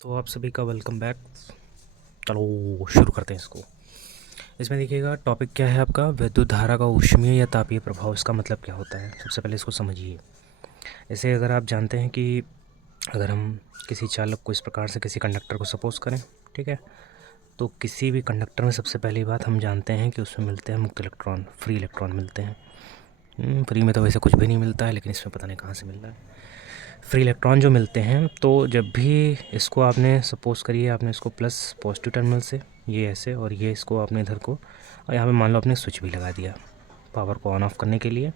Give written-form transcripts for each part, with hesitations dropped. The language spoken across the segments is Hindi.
तो आप सभी का वेलकम बैक। चलो शुरू करते हैं इसको। इसमें देखिएगा टॉपिक क्या है आपका, विद्युत धारा का ऊष्मीय या तापीय प्रभाव। इसका मतलब क्या होता है, सबसे पहले इसको समझिए। जैसे अगर आप जानते हैं कि अगर हम किसी चालक को इस प्रकार से किसी कंडक्टर को सपोज करें, ठीक है, तो किसी भी कंडक्टर में सबसे पहली बात हम जानते हैं कि उसमें मिलते हैं मुक्त इलेक्ट्रॉन, फ्री इलेक्ट्रॉन मिलते हैं। फ्री में तो वैसे कुछ भी नहीं मिलता है, लेकिन इसमें पता नहीं कहाँ से मिल रहा है। फ्री इलेक्ट्रॉन जो मिलते हैं, तो जब भी इसको आपने सपोज़ करिए, आपने इसको प्लस पॉजिटिव टर्मिनल से ये ऐसे और ये इसको आपने इधर को, और यहाँ पे मान लो आपने स्विच भी लगा दिया पावर को ऑन ऑफ करने के लिए,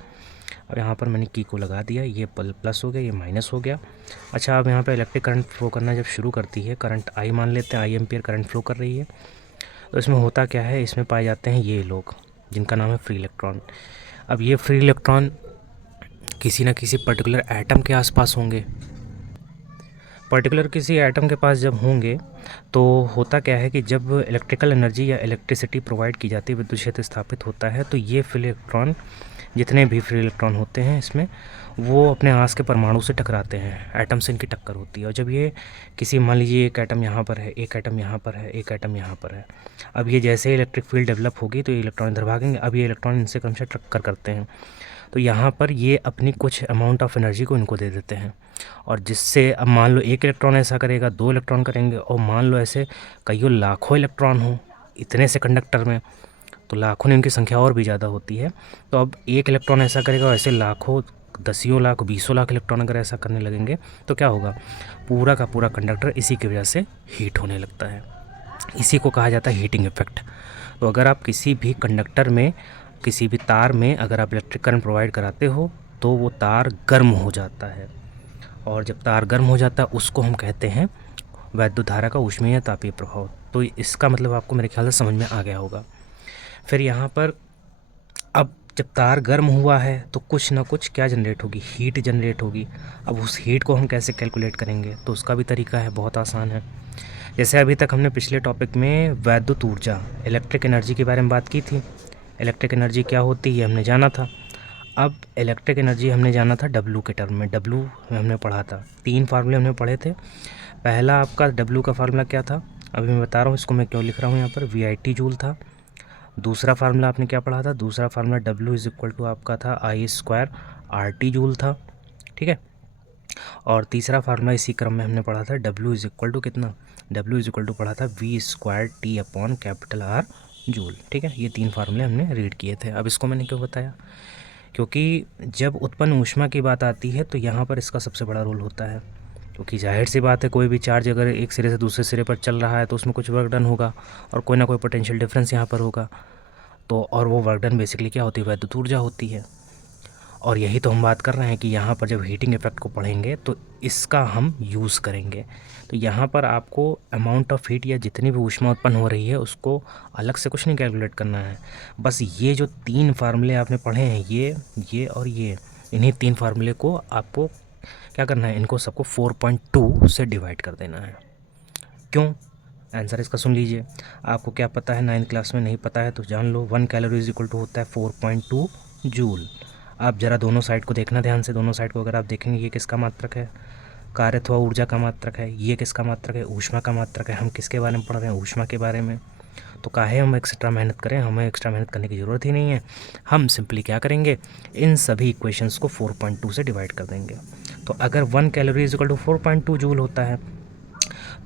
और यहाँ पर मैंने की को लगा दिया, ये प्लस हो गया, ये माइनस हो गया। अच्छा, अब यहाँ पे इलेक्ट्रिक करंट फ्लो करना जब शुरू करती है, करंट आई मान लेते हैं, आई एम्पियर करंट फ्लो कर रही है, तो इसमें होता क्या है, इसमें पाए जाते हैं ये लोग जिनका नाम है फ्री इलेक्ट्रॉन। अब ये फ्री इलेक्ट्रॉन किसी न किसी पर्टिकुलर एटम के आसपास होंगे। पर्टिकुलर किसी एटम के पास जब होंगे तो होता क्या है कि जब इलेक्ट्रिकल एनर्जी या इलेक्ट्रिसिटी प्रोवाइड की जाती है, विद्युत क्षेत्र स्थापित होता है, तो ये फ्री इलेक्ट्रॉन, जितने भी फ्री इलेक्ट्रॉन होते हैं इसमें, वो अपने आस के परमाणु से टकराते हैं, एटम से इनकी टक्कर होती है। और जब ये किसी, मान लीजिए एक एटम यहाँ पर है, एक एटम यहाँ पर है, एक एटम यहाँ पर है, अब ये जैसे ही इलेक्ट्रिक फील्ड डेवलप होगी तो ये इलेक्ट्रॉन इधर भागेंगे। अब ये इलेक्ट्रॉन इनसे क्रमशः टक्कर करते हैं, तो यहाँ पर ये अपनी कुछ अमाउंट ऑफ एनर्जी को इनको दे देते हैं, और जिससे अब मान लो एक इलेक्ट्रॉन ऐसा करेगा, दो इलेक्ट्रॉन करेंगे, और मान लो ऐसे कईयों लाखों इलेक्ट्रॉन हो इतने से कंडक्टर में, तो लाखों में इनकी संख्या और भी ज़्यादा होती है। तो अब एक इलेक्ट्रॉन ऐसा करेगा, ऐसे लाखों, दसियों लाख, बीसों लाख इलेक्ट्रॉन अगर ऐसा करने लगेंगे तो क्या होगा, पूरा का पूरा कंडक्टर इसी की वजह से हीट होने लगता है। इसी को कहा जाता है हीटिंग इफेक्ट। तो अगर आप किसी भी कंडक्टर में, किसी भी तार में अगर आप इलेक्ट्रिक करंट प्रोवाइड कराते हो, तो वो तार गर्म हो जाता है, और जब तार गर्म हो जाता है उसको हम कहते हैं वैद्युत धारा का ऊष्मीय या तापीय प्रभाव। तो इसका मतलब आपको मेरे ख्याल से समझ में आ गया होगा। फिर यहाँ पर अब जब तार गर्म हुआ है तो कुछ ना कुछ क्या जनरेट होगी, हीट जनरेट होगी। अब उस हीट को हम कैसे कैलकुलेट करेंगे, तो उसका भी तरीका है, बहुत आसान है। जैसे अभी तक हमने पिछले टॉपिक में वैद्युत ऊर्जा, इलेक्ट्रिक एनर्जी के बारे में बात की थी। इलेक्ट्रिक एनर्जी क्या होती है हमने जाना था। अब इलेक्ट्रिक एनर्जी हमने जाना था डब्लू के टर्म में। डब्लू में हमने पढ़ा था, 3 फार्मूले हमने पढ़े थे। पहला आपका डब्लू का फार्मूला क्या था, अभी मैं बता रहा हूँ, इसको मैं क्यों लिख रहा हूँ यहाँ पर, VIT जूल था। दूसरा फार्मूला आपने क्या पढ़ा था, दूसरा formula W is equal to आपका था I² RT जूल था, ठीक है। और तीसरा फार्मूला इसी क्रम में हमने पढ़ा था, डब्लू इज इक्वल टू कितना, डब्लू इज इक्वल टू पढ़ा था V² T/R जूल, ठीक है। ये 3 फार्मूले हमने रीड किए थे। अब इसको मैंने क्यों बताया, क्योंकि जब उत्पन्न ऊष्मा की बात आती है तो यहाँ पर इसका सबसे बड़ा रोल होता है। क्योंकि जाहिर सी बात है, कोई भी चार्ज अगर एक सिरे से दूसरे सिरे पर चल रहा है तो उसमें कुछ वर्क डन होगा, और कोई ना कोई पोटेंशियल डिफरेंस यहाँ पर होगा। तो और वो वर्क डन बेसिकली क्या होती है, वैद्युत ऊर्जा होती है। और यही तो हम बात कर रहे हैं कि यहाँ पर जब हीटिंग इफेक्ट को पढ़ेंगे तो इसका हम यूज़ करेंगे। तो यहाँ पर आपको अमाउंट ऑफ हीट या जितनी भी ऊष्मा उत्पन्न हो रही है उसको अलग से कुछ नहीं कैलकुलेट करना है। बस ये जो 3 फार्मूले आपने पढ़े हैं, ये और ये, इन्हीं 3 फार्मूले को आपको क्या करना है, इनको सबको 4.2 से डिवाइड कर देना है। क्यों, आंसर इसका सुन लीजिए। आपको क्या पता है, 9th क्लास में नहीं पता है तो जान लो, 1 कैलोरी इज इक्वल टू होता है 4.2 जूल। आप ज़रा दोनों साइड को देखना ध्यान से, दोनों साइड को अगर आप देखेंगे, ये किसका मात्रक है, कार्य अथवा ऊर्जा का मात्रक है, ये किसका मात्रक है, ऊष्मा का मात्रक है। हम किसके बारे में पढ़ रहे हैं, ऊष्मा के बारे में। तो काहे हम एक्स्ट्रा मेहनत करें, हमें एक्स्ट्रा मेहनत करने की ज़रूरत ही नहीं है। हम सिंपली क्या करेंगे, इन सभी इक्वेशंस को 4.2 से डिवाइड कर देंगे। तो अगर 1 calorie is equal to 4.2 joule होता है,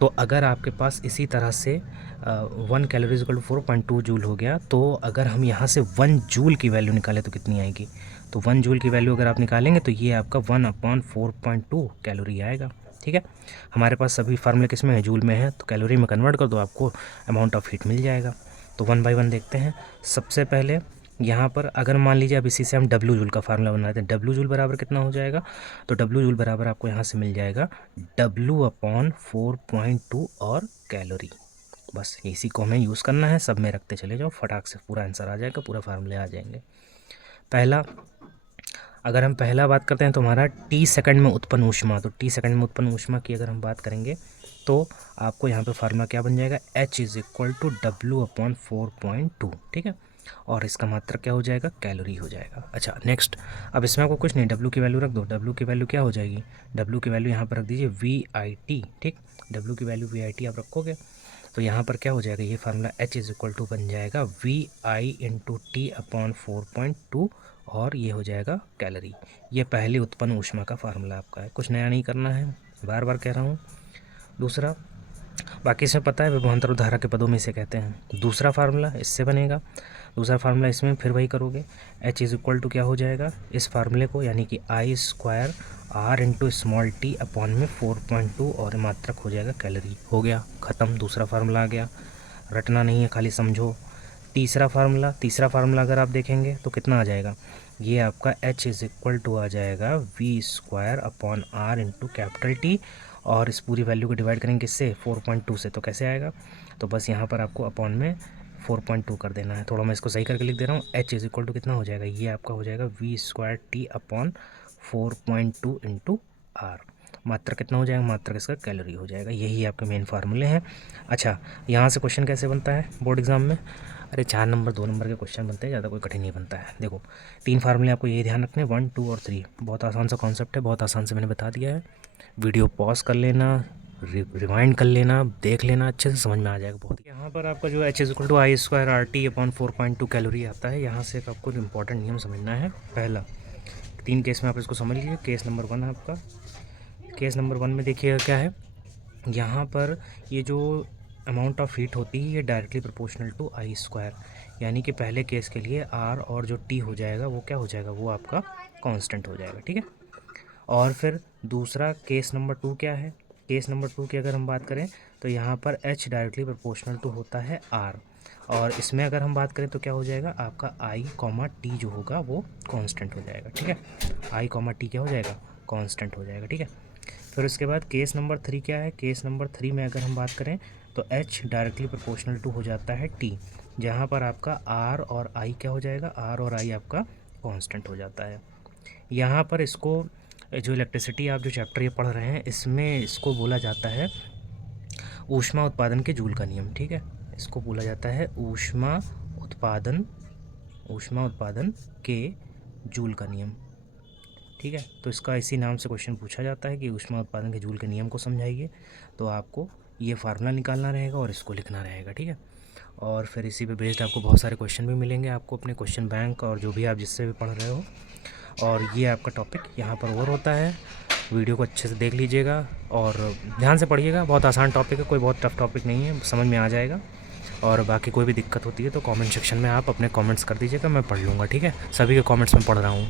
तो अगर आपके पास इसी तरह से 1 calorie is equal to 4.2 joule हो गया, तो अगर हम यहाँ से 1 जूल की वैल्यू निकालें तो कितनी आएगी, तो 1 जूल की वैल्यू अगर आप निकालेंगे तो ये आपका 1/4.2 कैलोरी आएगा, ठीक है। हमारे पास सभी फार्मूले किस में है, जूल में है, तो कैलोरी में कन्वर्ट कर दो, आपको अमाउंट ऑफ हीट मिल जाएगा। तो 1 बाई 1 देखते हैं। सबसे पहले यहाँ पर अगर मान लीजिए अब इसी से हम डब्लू जूल का फार्मूला बनाते हैं, डब्लू जूल बराबर कितना हो जाएगा, तो डब्लू जूल बराबर आपको यहाँ से मिल जाएगा W/4.2 और कैलोरी। बस इसी को हमें यूज़ करना है, सब में रखते चले जाओ, फटाक से पूरा आंसर आ जाएगा, पूरा फार्मूले आ जाएंगे। पहला, अगर हम पहला बात करते हैं तो हमारा T सेकंड में उत्पन्न ऊष्मा, तो T सेकंड में उत्पन्न ऊष्मा की अगर हम बात करेंगे तो आपको यहाँ पे फार्मूला क्या बन जाएगा, H is equal to W/4.2, ठीक है। और इसका मात्रक क्या हो जाएगा, कैलोरी हो जाएगा। अच्छा नेक्स्ट, अब इसमें आपको कुछ नहीं, डब्ल्यू की वैल्यू रख दो। डब्ल्यू की वैल्यू क्या हो जाएगी, डब्ल्यू की वैल्यू यहाँ पर रख दीजिए VIT, ठीक। डब्ल्यू की वैल्यू VIT आप रखोगे तो यहाँ पर क्या हो जाएगा, ये formula H is equal to बन जाएगा VI × T/4.2 और ये हो जाएगा कैलोरी। ये पहली उत्पन्न ऊष्मा का फार्मूला आपका है, कुछ नया नहीं करना है, बार बार कह रहा हूँ। दूसरा, बाकी इसमें पता है विभवांतर धारा के पदों में इसे कहते हैं। दूसरा फार्मूला इससे बनेगा, दूसरा फार्मूला इसमें फिर वही करोगे। H इज इक्वल टू क्या हो जाएगा, इस फार्मूले को यानी कि I² R × small t upon में 4.2 और मात्रक हो जाएगा कैलोरी। हो गया ख़त्म, दूसरा फार्मूला आ गया, रटना नहीं है, खाली समझो। तीसरा फार्मूला अगर आप देखेंगे तो कितना आ जाएगा, ये आपका H इज इक्वल टू आ जाएगा V² अपॉन R × T और इस पूरी वैल्यू को डिवाइड करेंगे किससे, 4.2 से, तो कैसे आएगा, तो बस यहाँ पर आपको अपॉन में 4.2 कर देना है। थोड़ा मैं इसको सही करके लिख दे रहा हूँ। H इज इक्वल टू कितना हो जाएगा, ये आपका हो जाएगा V² T अपॉन 4.2 × R। मात्रा कितना हो जाएगा, मात्रा इसका कैलोरी हो जाएगा। यही आपके मेन फार्मूले हैं। अच्छा, यहाँ से क्वेश्चन कैसे बनता है बोर्ड एग्जाम में, अरे 4 नंबर 2 नंबर के क्वेश्चन बनते हैं, ज़्यादा कोई कठिन नहीं बनता है। देखो 3 फार्मूले आपको यही ध्यान रखने, 1, 2 और 3। बहुत आसान सा कॉन्सेप्ट है, बहुत आसान से मैंने बता दिया है। वीडियो पॉज कर लेना, रिवाइंड कर लेना, देख लेना, अच्छे से समझ में आ जाएगा बहुत। यहाँ पर आपका जो H is equal to I² RT upon 4.2 calorie आता है। यहाँ से आपको इंपॉर्टेंट नियम समझना है। पहला, 3 केस में आप इसको समझ लीजिए। केस नंबर 1 है आपका, केस नंबर 1 में देखिएगा क्या है, यहाँ पर ये जो अमाउंट ऑफ हीट होती है ये डायरेक्टली प्रोपोर्शनल टू I², यानी कि पहले केस के लिए R और जो T हो जाएगा वो क्या हो जाएगा, वो आपका कांस्टेंट हो जाएगा, ठीक है। और फिर दूसरा केस नंबर 2 क्या है, केस नंबर 2 की अगर हम बात करें तो यहाँ पर H डायरेक्टली प्रोपोर्शनल टू होता है R, और इसमें अगर हम बात करें तो क्या हो जाएगा, आपका I, T जो होगा वो कांस्टेंट हो जाएगा, ठीक है। I, T क्या हो जाएगा, कांस्टेंट हो जाएगा, ठीक है। फिर उसके बाद केस नंबर 3 क्या है, केस नंबर 3 में अगर हम बात करें तो H डायरेक्टली प्रोपोर्शनल टू हो जाता है T, जहाँ पर आपका R और I क्या हो जाएगा, R और I आपका कांस्टेंट हो जाता है। यहाँ पर इसको जो इलेक्ट्रिसिटी आप जो चैप्टर ये पढ़ रहे हैं इसमें इसको बोला जाता है ऊष्मा उत्पादन के जूल का नियम, ठीक है। इसको बोला जाता है ऊष्मा उत्पादन के जूल का नियम, ठीक है। तो इसका इसी नाम से क्वेश्चन पूछा जाता है कि ऊष्मा उत्पादन के जूल के नियम को समझाइए। तो आपको ये फार्मूला निकालना रहेगा और इसको लिखना रहेगा, ठीक है। और फिर इसी पे बेस्ड आपको बहुत सारे क्वेश्चन भी मिलेंगे आपको अपने क्वेश्चन बैंक और जो भी आप जिससे भी पढ़ रहे हो। और ये आपका टॉपिक यहाँ पर और होता है। वीडियो को अच्छे से देख लीजिएगा और ध्यान से पढ़िएगा, बहुत आसान टॉपिक है, कोई बहुत टफ टॉपिक नहीं है, समझ में आ जाएगा। और बाकी कोई भी दिक्कत होती है तो कमेंट सेक्शन में आप अपने कमेंट्स कर दीजिएगा, मैं पढ़ लूँगा, ठीक है। सभी के कमेंट्स में पढ़ रहा हूँ।